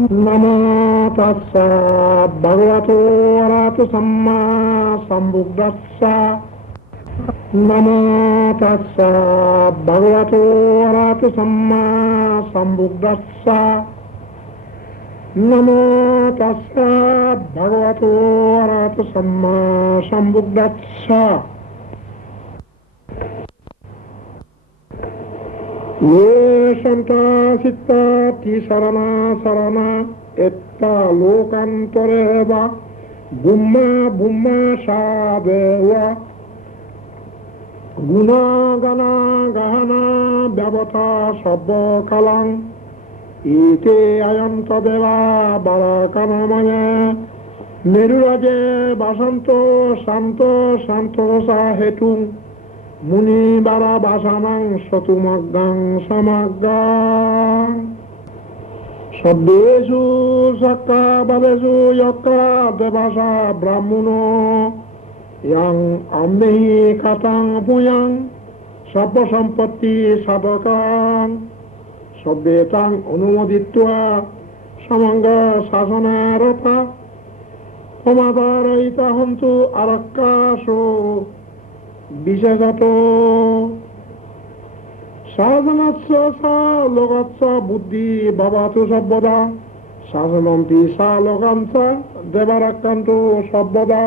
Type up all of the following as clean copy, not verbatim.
नमो तस्सा भगवतो अरहतो सम्मा सम्बुद्धस्सा नमो तस्सा भगवतो अरहतो सम्मा सम्बुद्धस्सा नमो तस्सा भगवतो अरहतो सम्मा सम्बुद्धस्सा ये संता सिता तिसरना सरना एत्ता लोकांतरेवा बुम्मा बुम्मा सादेवा गुना गना गहना व्यवता सब कलां इते अयंत देवा बरकनमय मेरुराजे बसंतो शांतो शांतोसा हेतु मुनि बारा बासानां सतुमग्गां समग्गां सब्बेषु सक्का बलेषु यक्का देवासा ब्राह्मणो yang amnehi katang puyang sabba sampatti sadakang sabbetang anumoditva samanga sasanarata pamadarayita hontu arakkaso বিশেষত সাধনাচ্ছ সা লোকাচ্ছ বুদ্ধি বাবাতু সর্বদা শাসনন্তি সা লোকাঞ্চ দেবারাক্কান্ত সর্বদা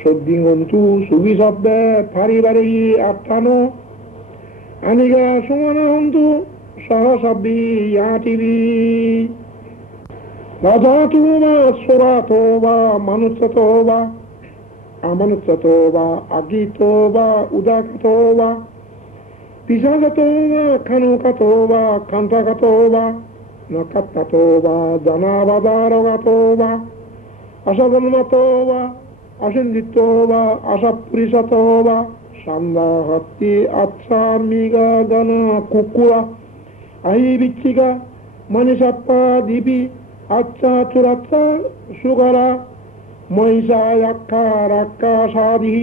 সদ্দিঙন্তু সুগি শব্দে পারিবারে আত্মানো আনিগা সুমনা হন্তু সহ শব্দি ইয়াটিবি রাজাতু বা সুরাতো বা মানুষতো বা amanuttato va agito va udakato va pisagato va kanukato va kantakato va nakattato va danavadarogato va asadanmato va asindito va asapurisato va sandahatti atsamiga gana kukura ahi bichiga manisappa dibi acca turatsa sugara মহিষা ইয়াক্ষা রাক্ষা সাধি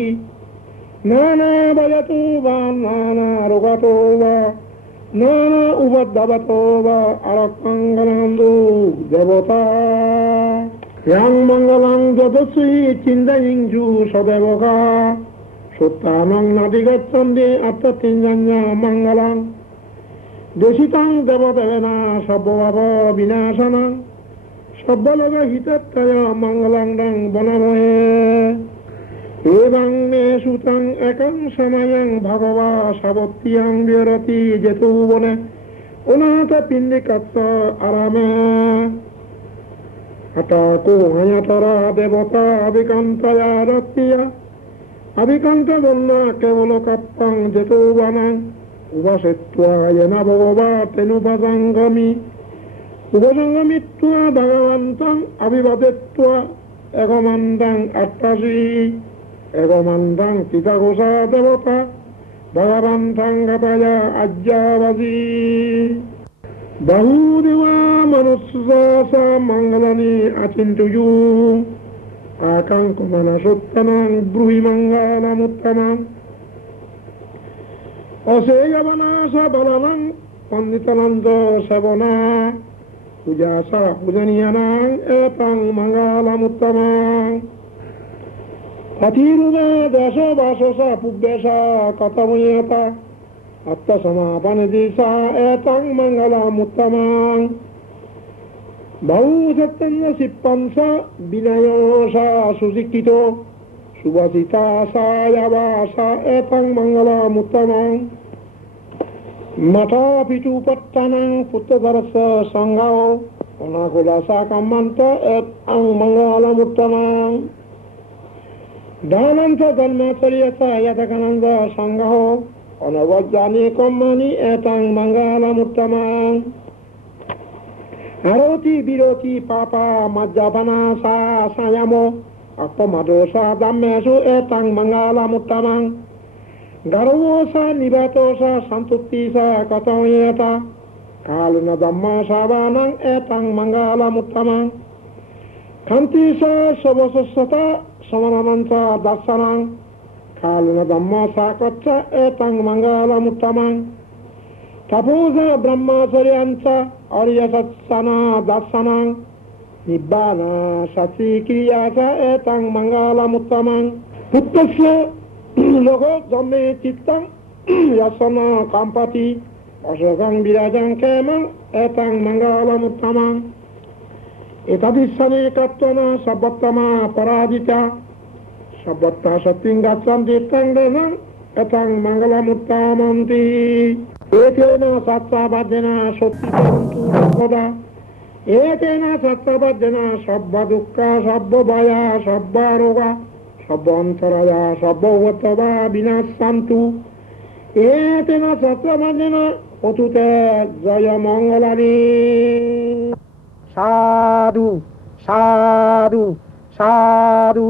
নানা বাজাতো বা নানা রোগাতো বা নানা উপদ্ধাবাতো বা আরকাঙ্গনান্দু দেবতা young মঙ্গলাং যতশ্রী চিন্তাইঞ্জু সদেবকা সত্যানং নাদিগচ্ছন্দে আত্মতিঞ্জন্য মঙ্গলাং দেশিতাং দেবদেবেনা সর্বভাব বিনাশনাং সব্বলোকে হিতাত্তয় মঙ্গলাং বনময়ে এবাং মে সুতাং একং সময়ং ভগবা সাবত্তিয়াং বিরতি যেতু বনে অনাথ পিণ্ডিকাচ্ছ আরামে হঠাকো হয়তরা দেবতা অভিকান্তয়া রত্তিয়া অভিকান্ত বন্যা কেবল কপ্পাং যেতু বনাং উপাসেত্বা येन ভগবা তেনুপসঙ্গমি উপসঙ্গমিত্বা ভগবন্তং অভিবাদিত্বা একমান্তাং আত্মাসি একমান্তাং পিতাঘোষা দেবতা ভগবন্তং গতয়া আজ্ঞাবাসী বহুদেবা মনুষ্যসা মঙ্গলানি আচিন্তুযু আকাঙ্ক্ষমানা সত্যানাং ব্রুহি মঙ্গলমুত্তমং অসেয়বনাশ বলনাং পণ্ডিতানন্দ সেবনা পূজাসা পূজনীয়ানাং এতং মঙ্গলমুত্তমং অতিরুদা দশ বাসসা পুব্বেশা কথময়তা আত্মসমাপন দিশা এতং মঙ্গলমুত্তমং বহু সত্যেন্দ্র সিপ্পাংস বিনয়োসা সুশিক্ষিত সুভাষিতা সায়াবাসা এতং মঙ্গলমুত্তমং মাতা পিতু পত্তানাং পুত্রধরস্য সংঘাও অনাকুলাসা কাম্মান্ত এতং মঙ্গলমুত্তমং দানন্ত ধর্মচর্যতা যতকানন্দ সংঘাও অনবজ্জানি কম্মানি এতং মঙ্গলমুত্তমং আরতি বিরতি পাপা মজ্জাপানা সা সায়ামো অপমাদোষা দাম্যেষু এতং মঙ্গলমুত্তমং গর্ভোষা নিবাতোষা সন্তুষ্টিষা কথময়েতা কালুনা ধম্মা সাবানাং এতং মঙ্গলমুত্তমং খান্তিষা সবসস্যতা সমননঞ্চ দর্শনাং কালুনা ধম্মা সাকচ্ছ এতং মঙ্গলমুত্তমং तपोसा ब्रह्मचर्यांचा अर्यसत्सना दर्शनां निब्बाना सत्क्रियाचा एतां मंगलमुत्तमं पुत्रस्य लोको जन्मे चित्तं यसन काम्पति अशोकं विराजं केमं एतां मंगलमुत्तमं एतदिස්සने कत्वना सब्बत्तमा पराजिता सब्बत्ता सत्यं गच्छन्ति तं देनं एतां मंगलमुत्तमन्ति एतेन सत्ताबद्धेन सत्तिकरन्तु सर्वदा एतेन सत्ताबद्धेन सर्वदुःख सर्वभय सर्वरोग सर्वान्तराया सर्वोत्तमा विनाशन्तु एतेन सत्ताबद्धेन अतुते जय मंगलानि साधु साधु साधु।